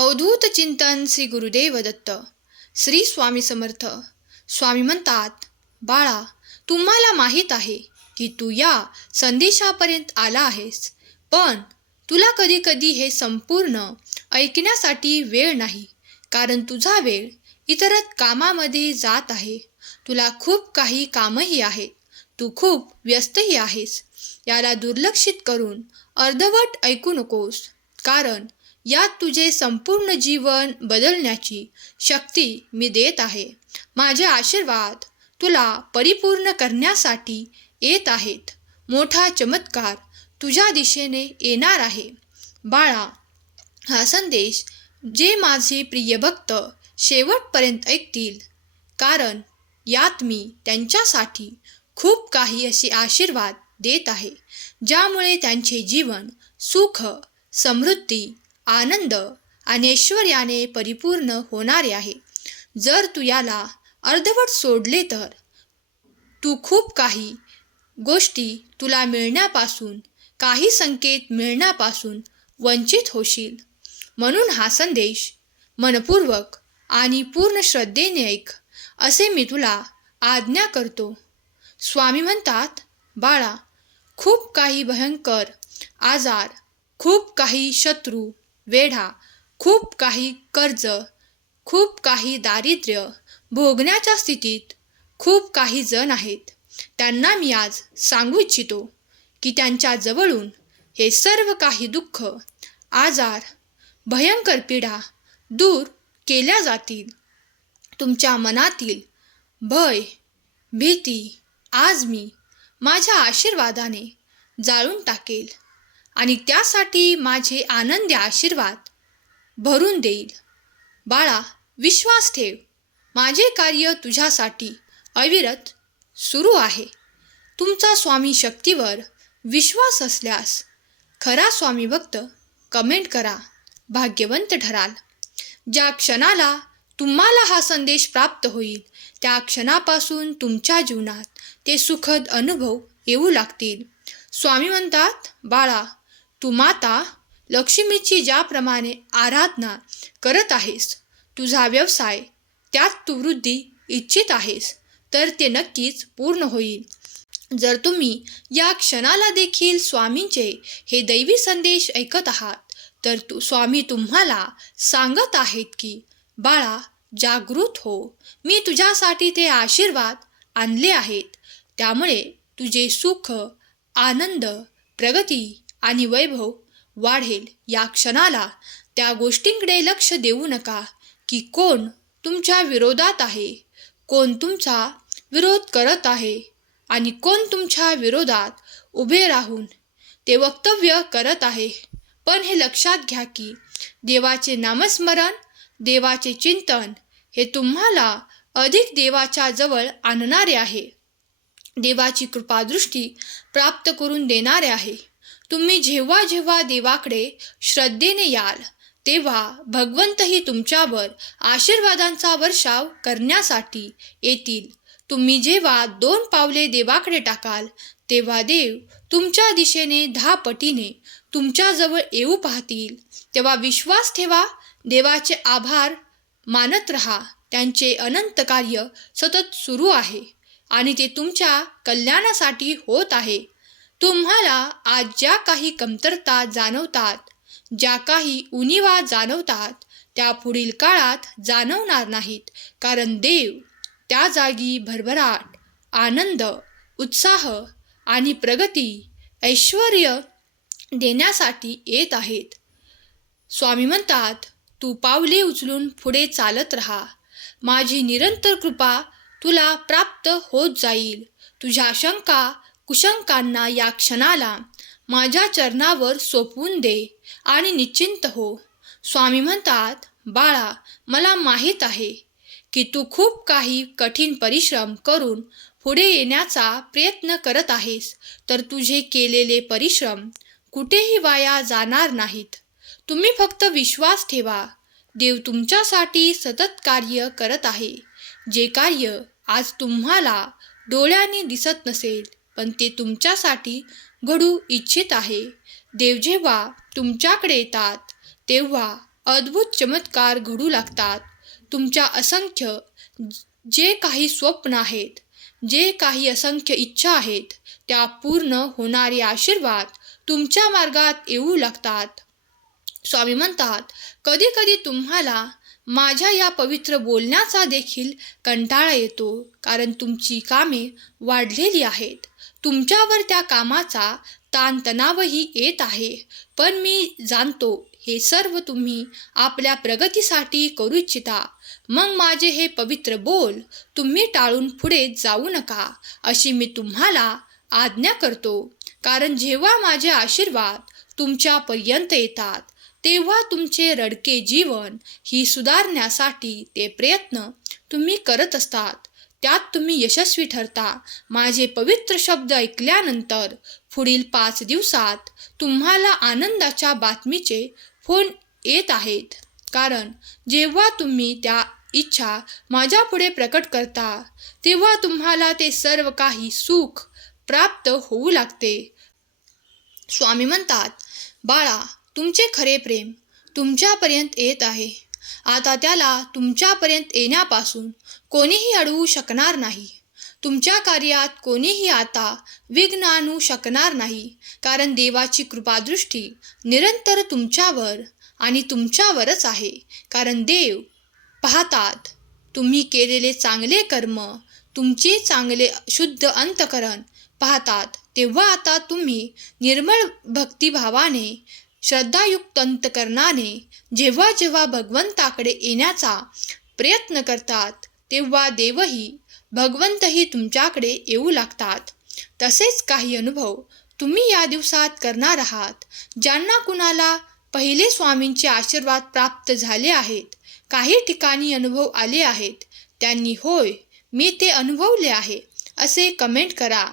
अवधूत चिंतन श्री गुरुदेव दत्त. श्री स्वामी समर्थ. स्वामी म्हणतात बाळा तुम्हाला माहीत आहे की तू या संदेशापर्यंत आला आहेस पण तुला कधी कधी हे संपूर्ण ऐकण्यासाठी वेळ नाही कारण तुझा वेळ इतरत कामामध्ये जात आहे. तुला खूप काही कामही आहेत. तू खूप व्यस्तही आहेस. याला दुर्लक्षित करून अर्धवट ऐकू नकोस कारण यात तुझे संपूर्ण जीवन बदलण्याची शक्ती मी देत आहे. माझे आशीर्वाद तुला परिपूर्ण करण्यासाठी येत आहेत. मोठा चमत्कार तुझ्या दिशेने येणार आहे. बाळा हा संदेश जे माझे प्रिय भक्त शेवटपर्यंत ऐकतील कारण यात मी त्यांच्यासाठी खूप काही असे आशीर्वाद देत आहे ज्यामुळे त्यांचे जीवन सुख समृद्धी आनंद आणि ऐश्वर्याने परिपूर्ण होणारे आहे. जर तू याला अर्धवट सोडले तर? तू खूप काही गोष्टी तुला मिळण्यापासून काही संकेत मिळण्यापासून वंचित होशील. म्हणून हा संदेश मनपूर्वक आणि पूर्ण श्रद्धेने ऐक असे मी तुला आज्ञा करतो. स्वामी म्हणतात बाळा खूप काही भयंकर आजार खूप काही शत्रू वेढा खूप काही कर्ज खूप काही दारिद्र्य भोगण्याच्या स्थितीत खूप काही जण आहेत. त्यांना मी आज सांगू इच्छितो की त्यांच्या जवळून हे सर्व काही दुःख आजार भयंकर पीडा दूर केल्या जातील. तुमच्या मनातील भय भीती आज मी माझ्या आशीर्वादाने जाळून टाकेल. आणि त्यासाठी माझे आनंदी आशीर्वाद भरून देईल. बाळा विश्वास ठेव. माझे कार्य तुझ्यासाठी अविरत सुरू आहे. तुमचा स्वामी शक्तीवर विश्वास असल्यास खरा स्वामी भक्त कमेंट करा भाग्यवंत ठराल. ज्या क्षणाला तुम्हाला हा संदेश प्राप्त होईल त्या क्षणापासून तुमच्या जीवनात ते सुखद अनुभव येऊ लागतील. स्वामी म्हणतात बाळा तू माता लक्ष्मीची ज्याप्रमाणे आराधना करत आहेस तुझा व्यवसाय त्यात तू वृद्धी इच्छित आहेस तर ते नक्कीच पूर्ण होईल. जर तुम्ही या क्षणाला देखील स्वामींचे हे दैवी संदेश ऐकत आहात तर तू स्वामी तुम्हाला सांगत आहेत की बाळा जागृत हो. मी तुझ्यासाठी ते आशीर्वाद आणले आहेत. त्यामुळे तुझे सुख आनंद प्रगती आणि वैभव वाढेल. या क्षणाला त्या गोष्टींकडे लक्ष देऊ नका की कोण तुमच्या विरोधात आहे कोण तुमचा विरोध करत आहे आणि कोण तुमच्या विरोधात उभे राहून ते वक्तव्य करत आहे. पण हे लक्षात घ्या की देवाचे नामस्मरण देवाचे चिंतन हे तुम्हाला अधिक देवाच्या जवळ आणणारे आहे. देवाची कृपादृष्टी प्राप्त करून देणारे आहे. तुम्ही जेव्हा जेव्हा देवाकडे श्रद्धेने याल तेव्हा भगवंतही तुमच्यावर आशीर्वादांचा वर्षाव करण्यासाठी येतील. तुम्ही जेव्हा दोन पावले देवाकडे टाकाल तेव्हा देव तुमच्या दिशेने दहा पटीने तुमच्याजवळ येऊ पाहतील. तेव्हा विश्वास ठेवा देवाचे आभार मानत रहा. त्यांचे अनंत कार्य सतत सुरू आहे आणि ते तुमच्या कल्याणासाठी होत आहे. तुम्हाला आज ज्या काही कमतरता जाणवतात ज्या काही उणिवा जाणवतात त्या पुढील काळात जाणवणार नाहीत. कारण देव त्या जागी भरभराट आनंद उत्साह आणि प्रगती ऐश्वर देण्यासाठी येत आहेत. स्वामी म्हणतात तू पावले उचलून पुढे चालत राहा. माझी निरंतर कृपा तुला प्राप्त होत जाईल. तुझ्या शंका कुशंकांना या क्षणाला माझ्या चरणावर सोपवून दे आणि निश्चिंत हो. स्वामी म्हणतात बाळा मला माहीत आहे की तू खूप काही कठीण परिश्रम करून पुढे येण्याचा प्रयत्न करत आहेस तर तुझे केलेले परिश्रम कुठेही वाया जाणार नाहीत. तुम्ही फक्त विश्वास ठेवा. देव तुमच्यासाठी सतत कार्य करत आहे. जे कार्य आज तुम्हाला डोळ्याने दिसत नसेल पण ते तुमच्यासाठी घडू इच्छित आहे. देव जेव्हा तुमच्याकडे येतात तेव्हा अद्भुत चमत्कार घडू लागतात. तुमच्या असंख्य जे काही स्वप्न आहेत जे काही असंख्य इच्छा आहेत त्या पूर्ण होणारे आशीर्वाद तुमच्या मार्गात येऊ लागतात. स्वामी म्हणतात कधी कधी तुम्हाला माझ्या या पवित्र बोलण्याचा देखील कंटाळा येतो कारण तुमची कामे वाढलेली आहेत. तुमच्यावर त्या कामाचा ताणतणावही येत आहे. पण मी जाणतो हे सर्व तुम्ही आपल्या प्रगतीसाठी करू इच्छिता. मग माझे हे पवित्र बोल तुम्ही टाळून पुढे जाऊ नका अशी मी तुम्हाला आज्ञा करतो. कारण जेव्हा माझे आशीर्वाद तुमच्यापर्यंत येतात तेव्हा तुमचे रडके जीवन ही सुधारण्यासाठी ते प्रयत्न तुम्ही करत असतात. त्यात तुम्ही यशस्वी ठरता. माझे पवित्र शब्द ऐकल्यानंतर पुढील पाच दिवसात तुम्हाला आनंदाच्या बातमीचे फोन येत आहेत. कारण जेव्हा तुम्ही त्या इच्छा माझ्यापुढे प्रकट करता तेव्हा तुम्हाला ते सर्व काही सुख प्राप्त होऊ लागते. स्वामी म्हणतात बाळा तुमचे खरे प्रेम तुमच्यापर्यंत येत आहे. आता त्याला तुमच्यापर्यंत येण्यापासून कोणीही अडवू शकणार नाही. तुमच्या कार्यात कोणीही आता विघ्न आणू शकणार नाही कारण देवाची कृपादृष्टी निरंतर तुमच्यावर आणि तुमच्यावरच आहे कारण देव पाहतात तुम्ही केलेले चांगले कर्म तुमचे चांगले शुद्ध अंतकरण पाहतात तेव्हा आता तुम्ही निर्मळ भक्तिभावाने श्रद्धायुक्त अंतकरणाने जेव्हा जेव्हा भगवंताकडे येण्याचा प्रयत्न करतात तेव्हा देवही भगवंतही तुमच्याकडे येऊ लागतात. तसेच काही अनुभव तुम्ही या दिवसात करणार आहात ज्यांना कुणाला पहिले स्वामींचे आशीर्वाद प्राप्त झाले आहेत काही ठिकाणी अनुभव आले आहेत त्यांनी होय मी ते अनुभवले आहे असे कमेंट करा.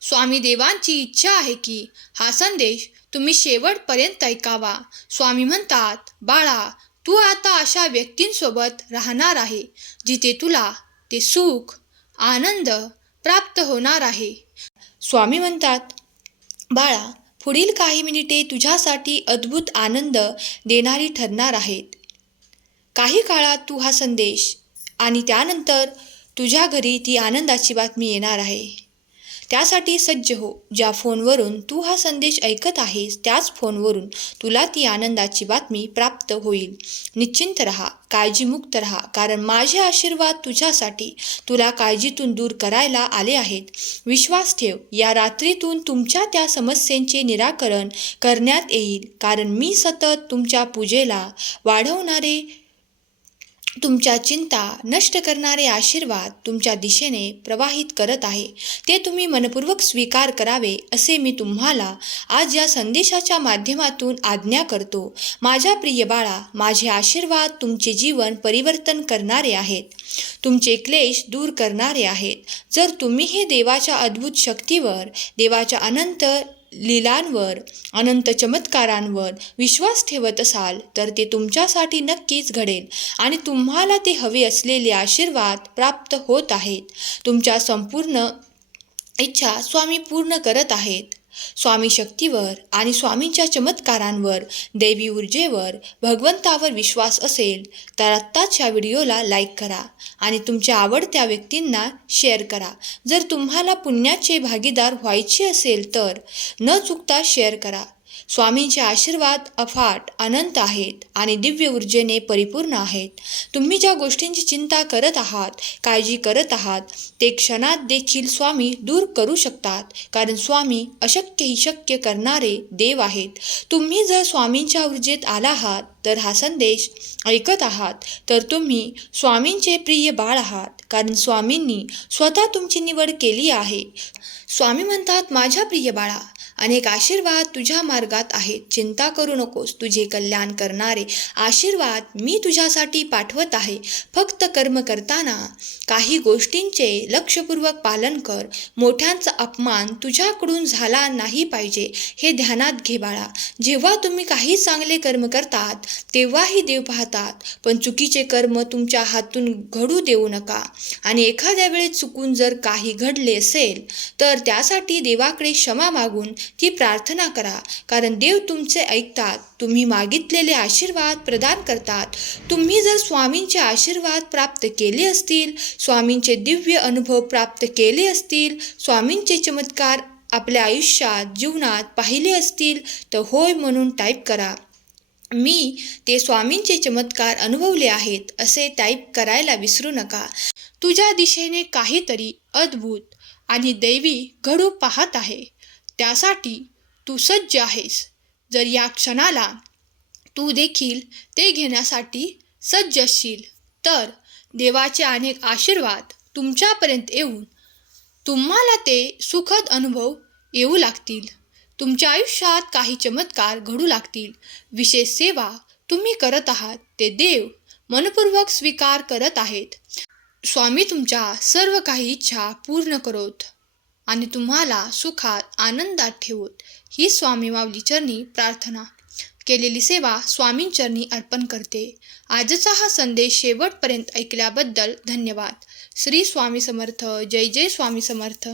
स्वामी देवांची इच्छा आहे की हा संदेश तुम्ही शेवटपर्यंत ऐकावा. स्वामी म्हणतात बाळा तू आता अशा व्यक्तींसोबत राहणार आहे जिथे तुला ते सुख आनंद प्राप्त होणार आहे. स्वामी म्हणतात बाळा पुढील काही मिनिटे तुझ्यासाठी अद्भुत आनंद देणारी ठरणार आहेत. काही काळात तू हा संदेश आणि त्यानंतर तुझ्या घरी ती आनंदाची बातमी येणार आहे. त्यासाठी सज्ज हो ज्या फोनवरून तू हा संदेश ऐकत आहेस त्याच फोनवरून तुला ती आनंदाची बातमी प्राप्त होईल. निश्चिंत रहा काळजीमुक्त रहा कारण माझे आशीर्वाद तुझ्यासाठी तुला काळजीतून दूर करायला आले आहेत. विश्वास ठेव या रात्रीतून तुमच्या त्या समस्येंचे निराकरण करण्यात येईल कारण मी सतत तुमच्या पूजेला वाढवणारे तुमच्या चिंता नष्ट करणारे आशीर्वाद तुमच्या दिशेने प्रवाहित करत आहे. ते तुम्ही मनपूर्वक स्वीकार करावे असे मी तुम्हाला आज या संदेशाच्या माध्यमातून आज्ञा करतो. माझ्या प्रिय बाळा माझे आशीर्वाद तुमचे जीवन परिवर्तन करणारे आहेत. तुमचे क्लेश दूर करणारे आहेत. जर तुम्ही हे देवाच्या अद्भुत शक्तीवर देवाच्या अनंत लीलांवर अनंत चमत्कारांवर विश्वास ठेवत असाल तर ते तुमच्यासाठी नक्कीच घडेल आणि तुम्हाला ते हवे असलेले आशीर्वाद प्राप्त होत आहेत. तुमच्या संपूर्ण इच्छा स्वामी पूर्ण करत आहेत. स्वामी शक्तीवर आणि स्वामींच्या चमत्कारांवर देवी ऊर्जेवर भगवंतावर विश्वास असेल तर आत्ताच ह्या व्हिडिओला लाईक करा आणि तुमच्या आवडत्या व्यक्तींना शेअर करा. जर तुम्हाला पुण्याचे भागीदार व्हायचे असेल तर न चुकता शेअर करा. स्वामींचे आशीर्वाद अफाट अनंत आहेत आणि दिव्य ऊर्जेने परिपूर्ण आहेत. तुम्ही ज्या गोष्टींची चिंता करत आहात काळजी करत आहात ते क्षणात देखील स्वामी दूर करू शकतात. कारण स्वामी अशक्य ही शक्य करणारे देव आहेत. तुम्ही जर स्वामींच्या ऊर्जेत आला आहात तर हा संदेश ऐकत आहात तर तुम्ही स्वामींचे प्रिय बाळ आहात. कारण स्वामींनी स्वतः तुमची निवड केली आहे. स्वामी म्हणतात माझ्या प्रिय बाळा अनेक आशीर्वाद तुझ्या मार्गात आहेत. चिंता करू नकोस. तुझे कल्याण करणारे आशीर्वाद मी तुझ्यासाठी पाठवत आहे. फक्त कर्म करताना काही गोष्टींचे लक्षपूर्वक पालन कर. मोठ्यांचा अपमान तुझ्याकडून झाला नाही पाहिजे. हे ध्यानात घे बाळा. जेव्हा तुम्ही काही चांगले कर्म करतात तेव्हाही देव पाहतात. पण चुकीचे कर्म तुमच्या हातून घडू देऊ नका. आणि एखाद्या वेळी चुकून जर काही घडले असेल तर त्यासाठी देवाकडे क्षमा मागून ती प्रार्थना करा. कारण देव तुमचे ऐकतात. तुम्ही मागितलेले आशीर्वाद प्रदान करतात. तुम्ही जर स्वामींचे आशीर्वाद प्राप्त केले असतील स्वामींचे दिव्य अनुभव प्राप्त केले असतील स्वामींचे चमत्कार आपल्या आयुष्यात जीवनात पाहिले असतील तर होय म्हणून टाईप करा. मी ते स्वामींचे चमत्कार अनुभवले आहेत असे टाईप करायला विसरू नका. तुझ्या दिशेने काहीतरी अद्भुत आणि दैवी घडू पाहत आहे. त्यासाठी तू सज्ज आहेस. जर या क्षणाला तू देखील ते घेण्यासाठी सज्ज असशील तर देवाचे अनेक आशीर्वाद तुमच्यापर्यंत येऊन तुम्हाला ते सुखद अनुभव येऊ लागतील. तुमच्या आयुष्यात काही चमत्कार घडू लागतील. विशेष सेवा तुम्ही करत आहात ते देव मनपूर्वक स्वीकार करत आहेत. स्वामी तुमच्या सर्व काही इच्छा पूर्ण करोत. आणि तुम्हाला सुखात आनंदात ठेवोत. ही स्वामी माऊली चरणी प्रार्थना. केलेली सेवा स्वामींचरणी अर्पण करते. आजचा हा संदेश शेवटपर्यंत ऐकल्याबद्दल धन्यवाद. श्री स्वामी समर्थ. जय जय स्वामी समर्थ.